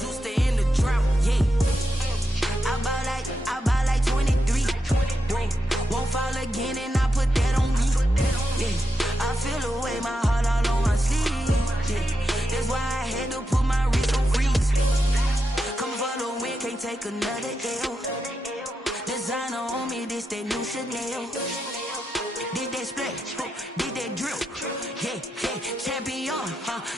juice to end the drought, yeah. I buy like 23. Won't fall again and I put that on me. Yeah. I feel away my heart all on my sleeve. Yeah. That's why I had to put my wrist on freeze. Come for the win, can't take another L. Designer on me, this that new Chanel. Did that splash, did that drill. Yeah, champion,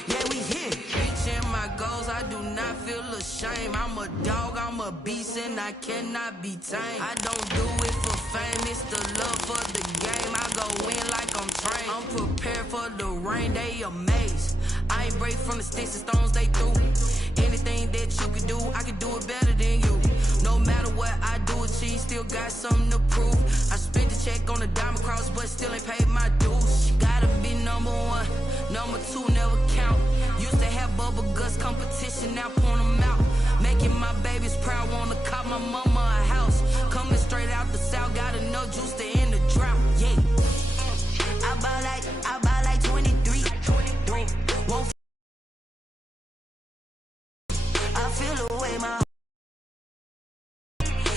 yeah, we here. Reaching my goals, I do not feel ashamed. I'm a dog, I'm a beast, and I cannot be tamed. I don't do it for fame, it's the love for the game. I go in like I'm trained. I'm prepared for the rain, they amazed. I ain't break from the sticks and stones they threw. Anything that you can do, I can do it better than you. No matter what I do, achieve, still got something to prove. I spent the check on the diamond cross, but still ain't paid my dues. Gotta be number one, number two never count. Used to have bubble guts competition, now point them out. Making my babies proud, wanna cop my mama a house. Coming straight out the south, got enough juice to end the drought, yeah. I buy like 23. Won't I feel away my heart.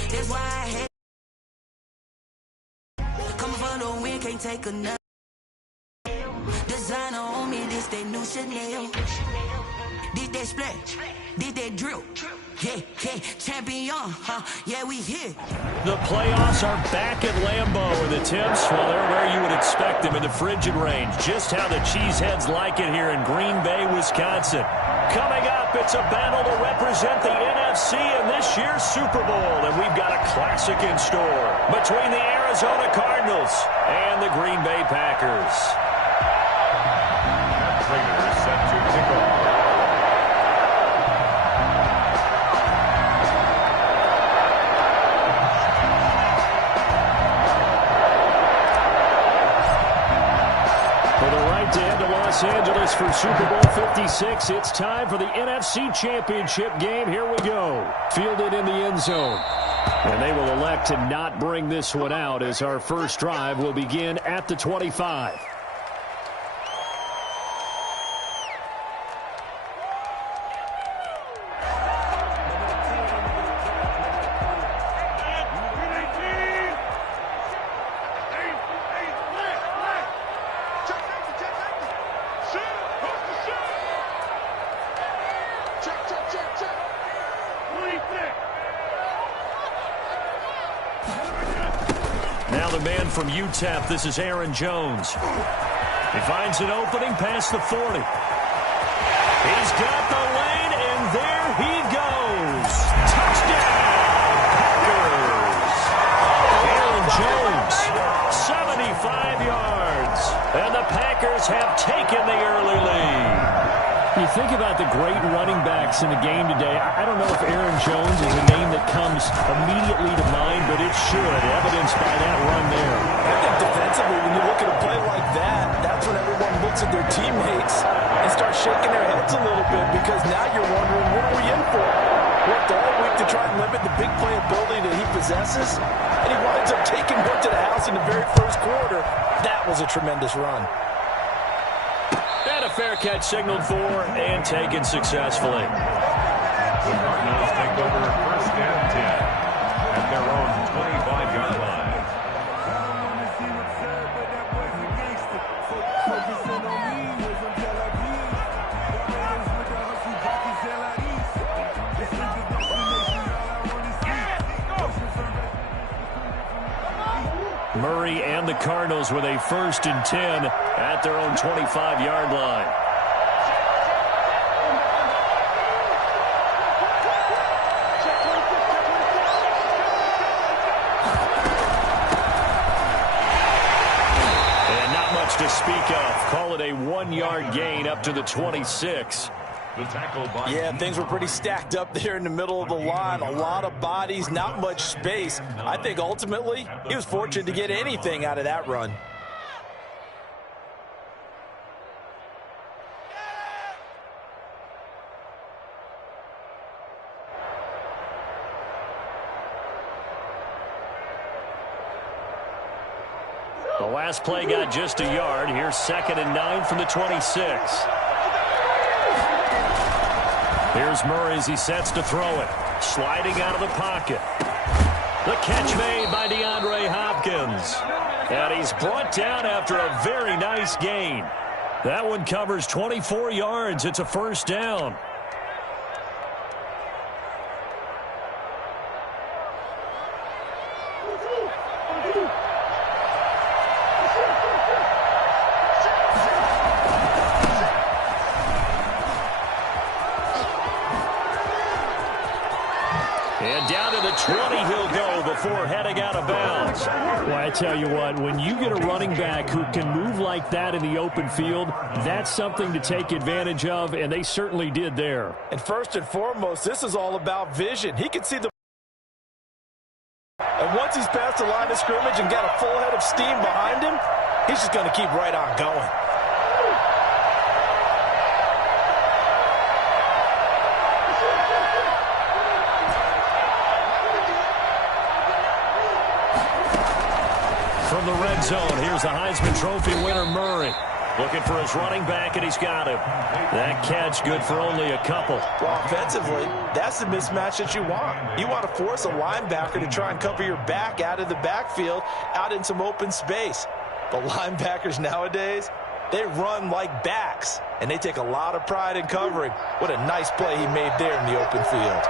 That's why I had come for the win, can't take another. Designer on me, this that new Chanel. Did that splash, did that drill. Yeah, champion, yeah, we here. The playoffs are back at Lambeau, and the temps, well, they're where you would expect them in the frigid range. Just how the Cheeseheads like it here in Green Bay, Wisconsin. Coming up, it's a battle to represent the NFC in this year's Super Bowl, and we've got a classic in store between the Arizona Cardinals and the Green Bay Packers. That trailer is set to kick off. Los Angeles for Super Bowl 56. It's time for the NFC Championship game. Here we go. Fielded in the end zone. And they will elect to not bring this one out as our first drive will begin at the 25. Now the man from UTEP, this is Aaron Jones. He finds an opening past the 40. He's got the lane, and there he goes. Touchdown, Packers. Aaron Jones, 75 yards. And the Packers have taken the early lead. You think about the great running backs in the game today. I don't know if Aaron Jones is a name that comes immediately to mind, but it should, evidenced by that run there. I think defensively, when you look at a play like that, that's when everyone looks at their teammates and starts shaking their heads a little bit, because now you're wondering, what are we in for? Worked all week to try and limit the big play ability that he possesses, and he winds up taking one to the house in the very first quarter. That was a tremendous run. And a fair catch signaled for and taken successfully. The Cardinals take over first and 10 at their own 25-yard line. Murray and the Cardinals with a first and 10 at their own 25-yard line. And not much to speak of. Call it a 1-yard gain up to the 26. Yeah, things were pretty stacked up there in the middle of the line. A lot of bodies, not much space. I think ultimately he was fortunate to get anything out of that run. The last play got just a yard. Here's 2nd and 9 from the 26. Here's Murray as he sets to throw it. Sliding out of the pocket. The catch made by DeAndre Hopkins. And he's brought down after a very nice gain. That one covers 24 yards. It's a first down. And down to the 20 he'll go before heading out of bounds. Well, I tell you what, when you get a running back who can move like that in the open field, that's something to take advantage of, and they certainly did there. And first and foremost, this is all about vision. He can see the... And once he's past the line of scrimmage and got a full head of steam behind him, he's just going to keep right on going. From the red zone, here's the Heisman Trophy winner, Murray. Looking for his running back, and he's got him. That catch good for only a couple. Well, offensively, that's the mismatch that you want. You want to force a linebacker to try and cover your back out of the backfield, out in some open space. But linebackers nowadays, they run like backs, and they take a lot of pride in covering. What a nice play he made there in the open field.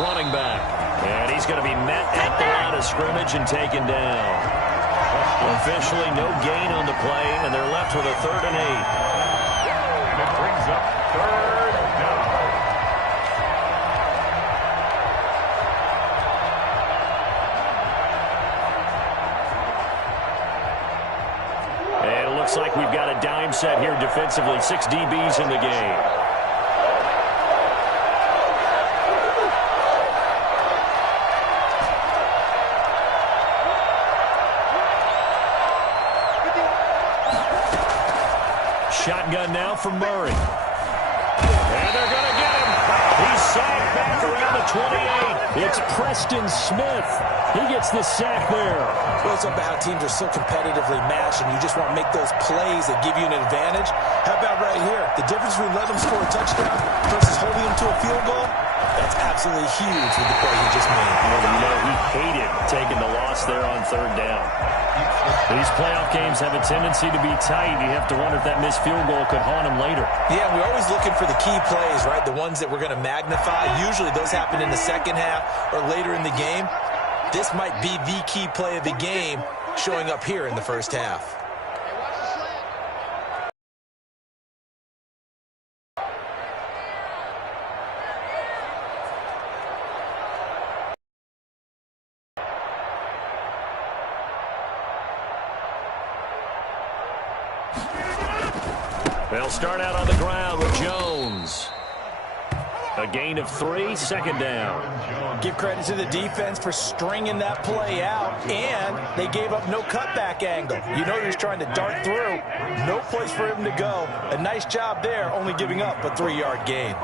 Running back, and he's going to be met at the line of scrimmage and taken down. Officially no gain on the play, and they're left with a 3rd and 8. And it brings up 3rd down. And it looks like we've got a dime set here defensively. 6 DBs in the game. Shotgun now for Murray. And they're going to get him. He's sacked back around the 28. It's Preston Smith. He gets the sack there. Well, it's about how teams are so competitively matched, and you just want to make those plays that give you an advantage. How about right here? The difference between letting them score a touchdown versus holding them to a field goal? That's absolutely huge with the play he just made. Well, you know, he hated taking the loss there on 3rd down. These playoff games have a tendency to be tight. You have to wonder if that missed field goal could haunt him later. Yeah, we're always looking for the key plays, right? The ones that we're going to magnify. Usually those happen in the second half or later in the game. This might be the key play of the game showing up here in the first half. They'll start out on the ground with Jones. A gain of 3, 2nd down. Give credit to the defense for stringing that play out, and they gave up no cutback angle. You know he was trying to dart through. No place for him to go. A nice job there, only giving up a 3-yard gain.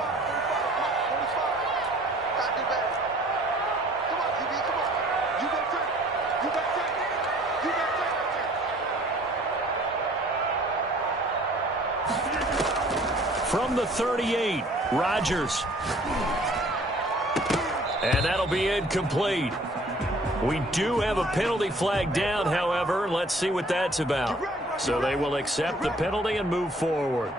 From the 38, Rodgers. And that'll be incomplete. We do have a penalty flag down, however. Let's see what that's about. So they will accept the penalty and move forward.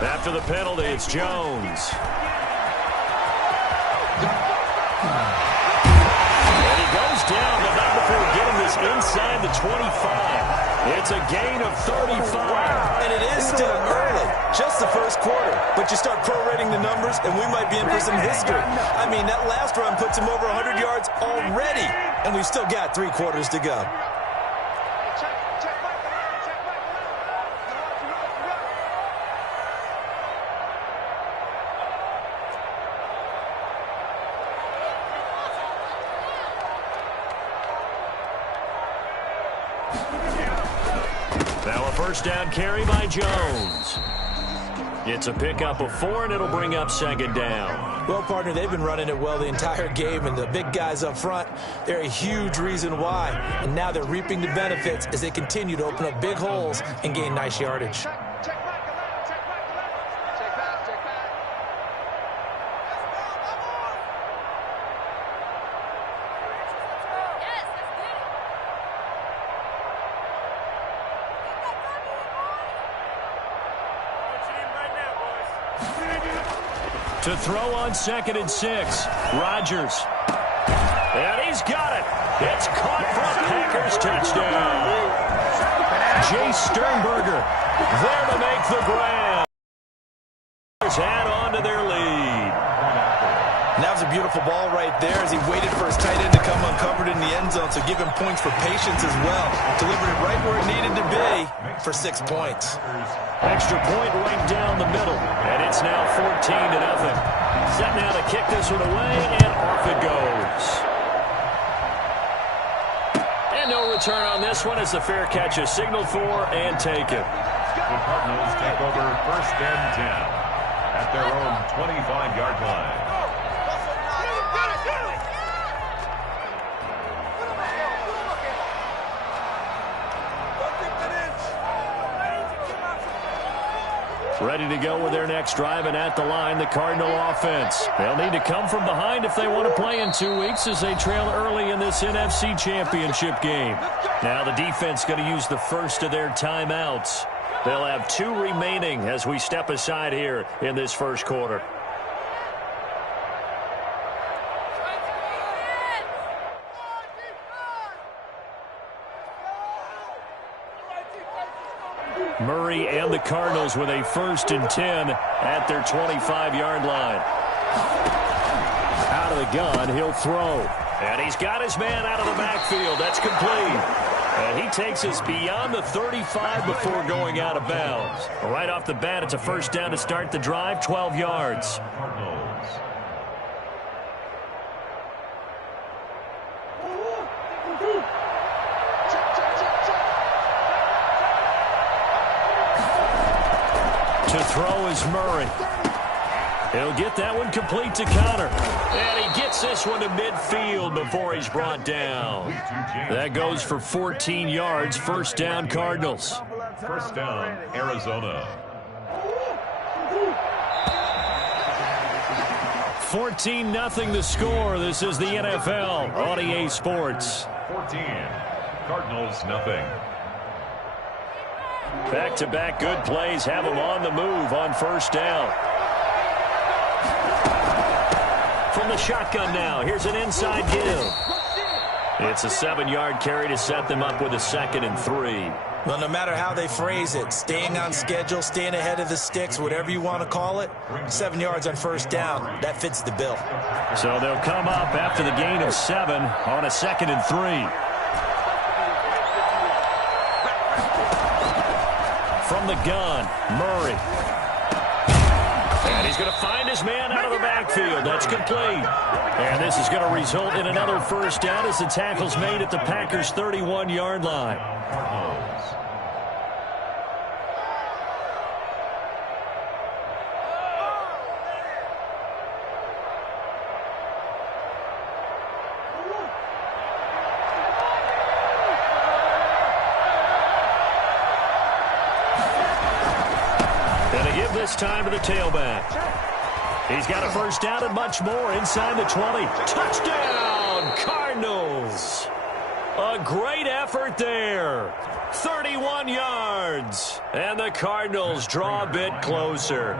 After the penalty, it's Jones. Down, but not before getting this inside the 25. It's a gain of 35. And it is still early, just the first quarter. But you start prorating the numbers, and we might be in for some history. I mean, that last run puts him over 100 yards already, and we've still got 3 quarters to go. First down carry by Jones. It's a pickup of 4, and it'll bring up second down. Well, partner, they've been running it well the entire game, and the big guys up front, they're a huge reason why. And now they're reaping the benefits as they continue to open up big holes and gain nice yardage. To throw on 2nd and 6. Rodgers. And he's got it. It's caught for a Packers touchdown. Jay Sternberger there to make the grab. Add on to their lead. And that was a beautiful ball right there as he waited for his tight end to come uncovered in the end zone, so give him points for patience as well. Delivered it right where it needed to be for 6 points. Extra point right down the middle, and it's now 14-0. Set now to kick this one away, and off it goes. And no return on this one as the fair catch is signaled for and taken. The Cardinals take over 1st and 10 at their own 25-yard line. Ready to go with their next drive, and at the line, the Cardinal offense. They'll need to come from behind if they want to play in 2 weeks as they trail early in this NFC Championship game. Now the defense going to use the first of their timeouts. They'll have 2 remaining as we step aside here in this first quarter. Murray and the Cardinals with a 1st and 10 at their 25-yard line. Out of the gun, he'll throw. And he's got his man out of the backfield. That's complete. And he takes us beyond the 35 before going out of bounds. Right off the bat, it's a first down to start the drive, 12 yards. To throw is Murray. He'll get that one complete to Connor. And he gets this one to midfield before he's brought down. That goes for 14 yards. First down, Cardinals. First down, Arizona. 14-0 the score. This is the NFL on EA Sports. 14. Cardinals, nothing. Back-to-back good plays have them on the move on first down. From the shotgun now, here's an inside give. It's a 7-yard carry to set them up with a 2nd and 3. Well, no matter how they phrase it, staying on schedule, staying ahead of the sticks, whatever you want to call it, 7 yards on first down, that fits the bill. So they'll come up after the gain of 7 on a 2nd and 3. From the gun, Murray. And he's going to find his man out of the backfield. That's complete. And this is going to result in another first down as the tackle's made at the Packers' 31-yard line. This time to the tailback. He's got a first down and much more inside the 20. Touchdown, Cardinals. A great effort there. 31 yards. And the Cardinals draw a bit closer.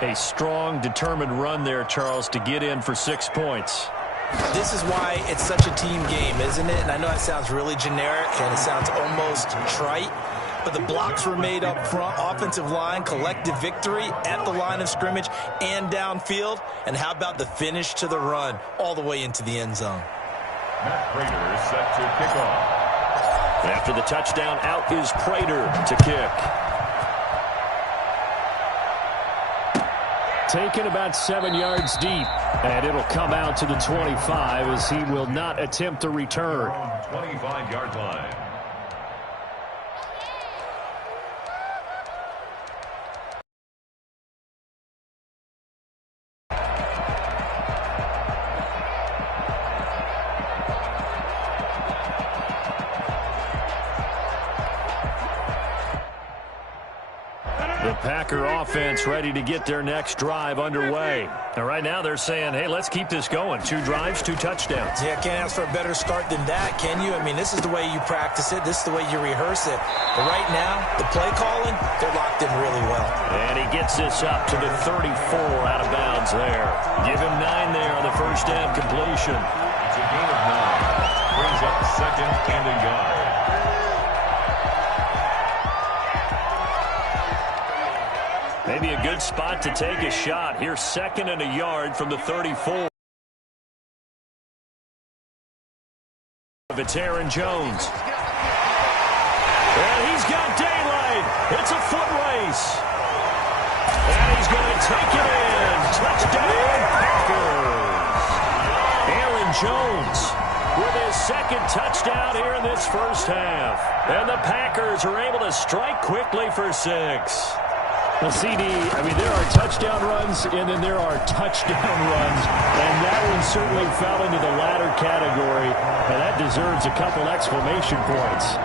A strong, determined run there, Charles, to get in for 6 points. This is why it's such a team game, isn't it? And I know it sounds really generic and it sounds almost trite. But the blocks were made up front, offensive line, collective victory at the line of scrimmage and downfield. And how about the finish to the run all the way into the end zone? Matt Prater set to kick off. After the touchdown, out is Prater to kick. Taken about 7 yards deep, and it'll come out to the 25 as he will not attempt to return. 25-yard line. The Packer offense ready to get their next drive underway. And right now they're saying, hey, let's keep this going. 2 drives, 2 touchdowns. Yeah, can't ask for a better start than that, can you? I mean, this is the way you practice it. This is the way you rehearse it. But right now, the play calling, they're locked in really well. And he gets this up to the 34 out of bounds there. Give him 9 there on the first down completion. It's a gain of 9. Brings up 2nd and a yard. Maybe a good spot to take a shot. Here's 2nd and a yard from the 34. It's Aaron Jones. And he's got daylight. It's a foot race. And he's going to take it in. Touchdown, Packers. Aaron Jones with his 2nd touchdown here in this first half. And the Packers are able to strike quickly for 6. Well, CD, I mean, there are touchdown runs, and then there are touchdown runs, and that one certainly fell into the latter category, and that deserves a couple exclamation points.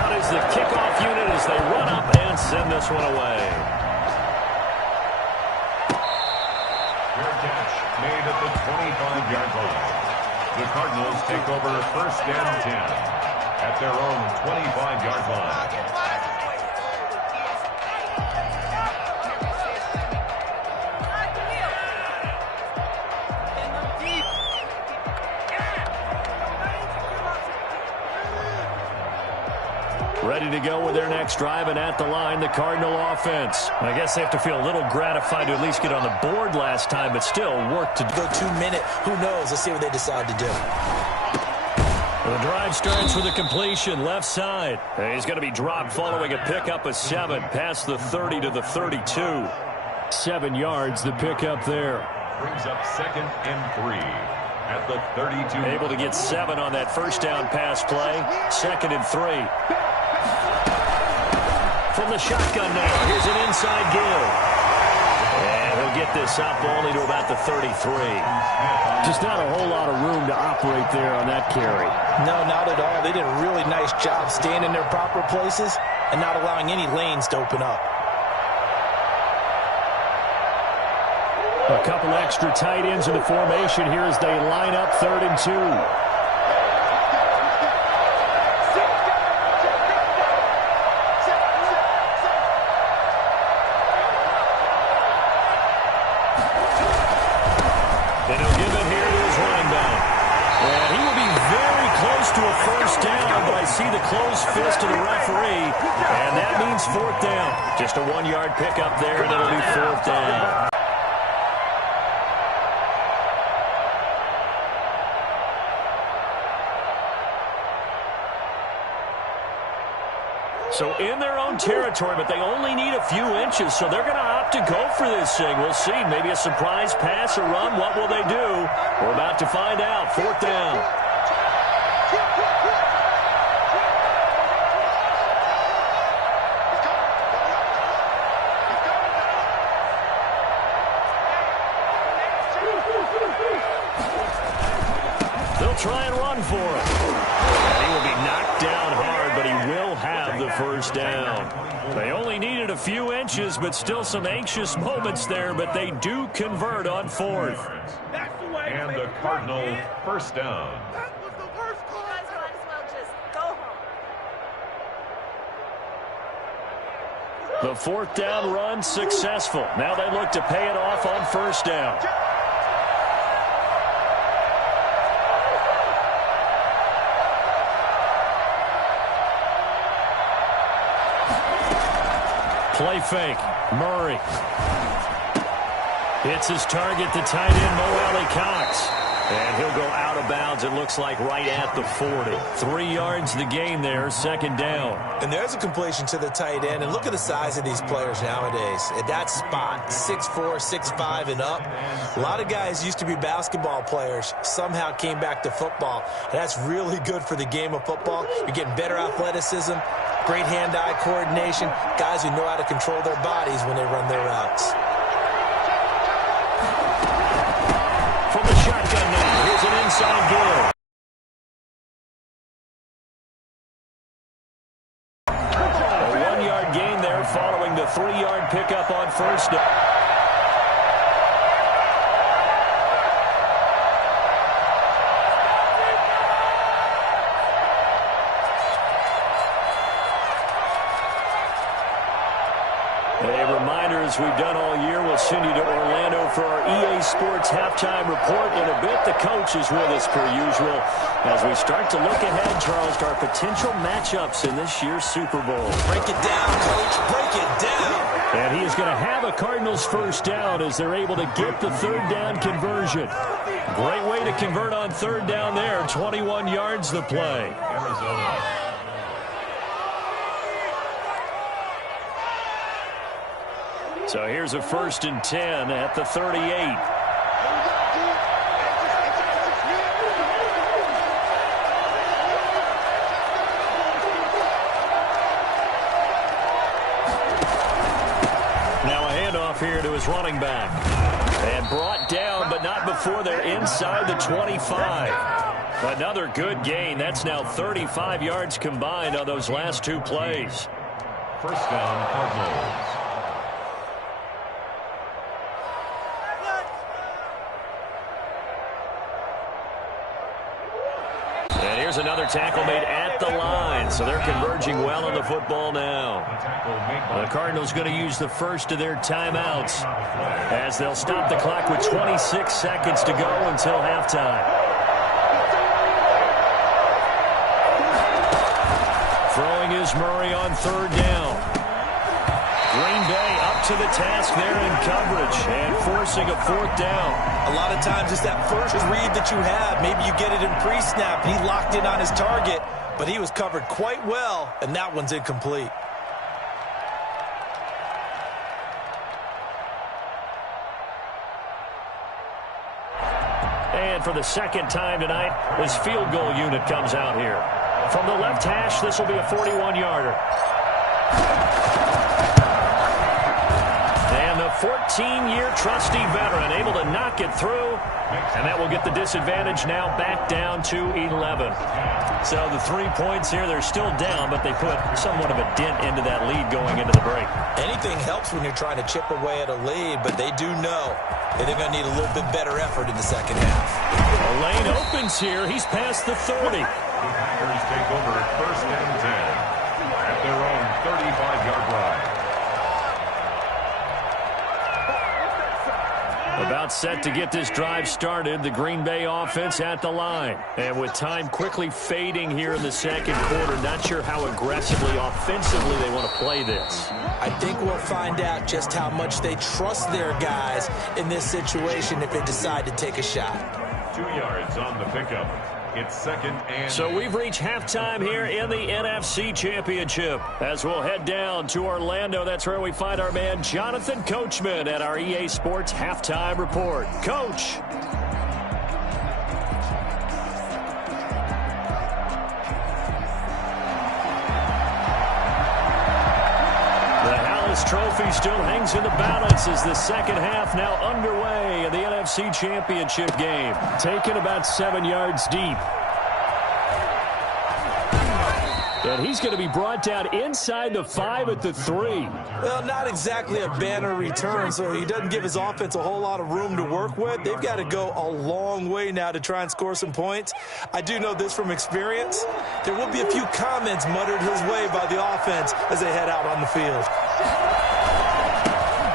Out is the kickoff unit as they run up and send this one away. Fair catch made at the 25-yard line. The Cardinals take over 1st and 10. At their own 25-yard line. Ready to go with their next drive, and at the line, the Cardinal offense. I guess they have to feel a little gratified to at least get on the board last time, but still work to Go 2-minute. Who knows? Let's see what they decide to do. The drive starts with a completion left side. And he's going to be dropped following a pickup of 7 past the 30 to the 32. 7 yards, the pickup there. Brings up 2nd and 3 at the 32. Able to get 7 on that first down pass play. 2nd and 3. From the shotgun now, here's an inside give. And he'll get this up only to about the 33. Just not a whole lot of room to operate there on that carry. No, not at all. They did a really nice job staying in their proper places and not allowing any lanes to open up. A couple extra tight ends in the formation here as they line up 3rd and 2. To a first down, but I see the closed fist of the referee, and that means 4th down. Just a 1-yard pickup there, and it'll be 4th down. So in their own territory, but they only need a few inches, so they're going to opt to go for this thing. We'll see. Maybe a surprise pass or run. What will they do? We're about to find out. 4th down. They'll try and run for it. And he will be knocked down hard, but he will have the first down. They only needed a few inches, but still some anxious moments there, but they do convert on 4th. And the Cardinal first down. The 4th down run successful. Now they look to pay it off on 1st down. Play fake. Murray. Hits his target, the tight end, Mo Alley-Cox. And he'll go out of bounds, it looks like, right at the 40. 3 yards the gain there, 2nd down. And there's a completion to the tight end. And look at the size of these players nowadays. At that spot, 6'4", 6'5", and up. A lot of guys used to be basketball players, somehow came back to football. And that's really good for the game of football. You're getting better athleticism, great hand-eye coordination, guys who know how to control their bodies when they run their routes. From the shotgun now, here's an inside give. 3-yard pickup on first down. A reminder, as we've done all year, we'll send you to Orlando for our EA Sports halftime report. In a bit, the coach is with us per usual as we start to look ahead, Charles, to our potential matchups in this year's Super Bowl. Break it down, Coach. Break it down. And he is going to have a Cardinals first down as they're able to get the third down conversion. Great way to convert on third down there. 21 yards the play. Arizona. So here's a 1st and 10 at the 38. Now a handoff here to his running back. And brought down, but not before they're inside the 25. Another good gain. That's now 35 yards combined on those last 2 plays. First down, Cardinals. Here's another tackle made at the line, so they're converging well on the football now. The Cardinals going to use the first of their timeouts as they'll stop the clock with 26 seconds to go until halftime. Throwing is Murray on third down. Green Bay up to the task there in coverage and forcing a 4th down. A lot of times it's that first read that you have. Maybe you get it in pre-snap. He locked in on his target, but he was covered quite well, and that one's incomplete. And for the second time tonight, this field goal unit comes out here. From the left hash, this will be a 41-yarder. And the 14-year trusty veteran able to knock it through. And that will get the disadvantage now back down to 11. So the 3 points here, they're still down, but they put somewhat of a dent into that lead going into the break. Anything helps when you're trying to chip away at a lead, but they do know that they're going to need a little bit better effort in the second half. The lane opens here. He's past the 30. The Packers take over 1st and 10 at their own 35-yard line. About set to get this drive started, the Green Bay offense at the line. And with time quickly fading here in the second quarter, not sure how aggressively, offensively they want to play this. I think we'll find out just how much they trust their guys in this situation if they decide to take a shot. 2 yards on the pickup. It's 2nd and... So we've reached halftime here in the NFC Championship. As we'll head down to Orlando, that's where we find our man Jonathan Coachman at our EA Sports Halftime Report. Coach. The Hallis Trophy still hangs in the balance as the second half now underway in the NFC Championship game. Taken about 7 yards deep. And he's going to be brought down inside the 5 at the 3. Well, not exactly a banner return, so he doesn't give his offense a whole lot of room to work with. They've got to go a long way now to try and score some points. I do know this from experience. There will be a few comments muttered his way by the offense as they head out on the field.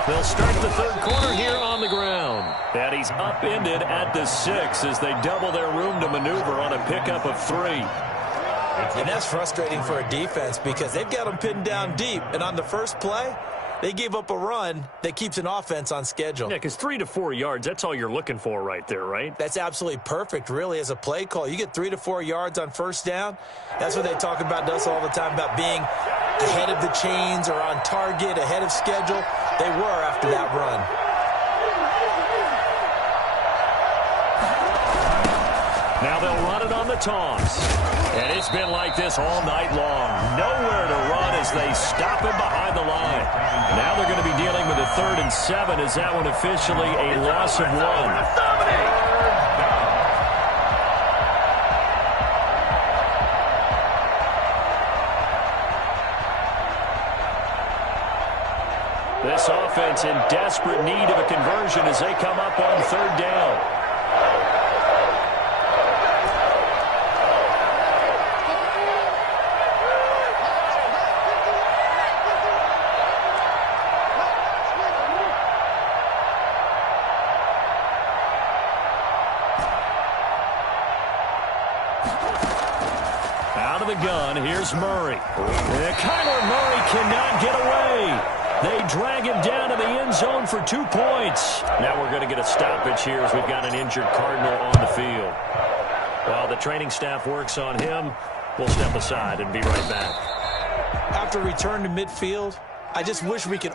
They'll start the third quarter here on the ground. And he's upended at the 6 as they double their room to maneuver on a pickup of 3. And that's frustrating for a defense because they've got them pinned down deep. And on the first play, they gave up a run that keeps an offense on schedule. Yeah, because 3 to 4 yards, that's all you're looking for right there, right? That's absolutely perfect, really, as a play call. You get 3 to 4 yards on first down. That's what they talk about us all the time, about being ahead of the chains or on target, ahead of schedule. They were after that run. Now they'll run it on the toss. And it's been like this all night long. Nowhere to run as they stop him behind the line. Now they're going to be dealing with a 3rd and 7 as that one officially a loss of 1. This offense in desperate need of a conversion as they come up on third down. Out of the gun, here's Murray. And Kyler Murray cannot get away. They drag him down to the end zone for 2 points. Now we're going to get a stoppage here as we've got an injured Cardinal on the field. While the training staff works on him, we'll step aside and be right back. After return to midfield, I just wish we could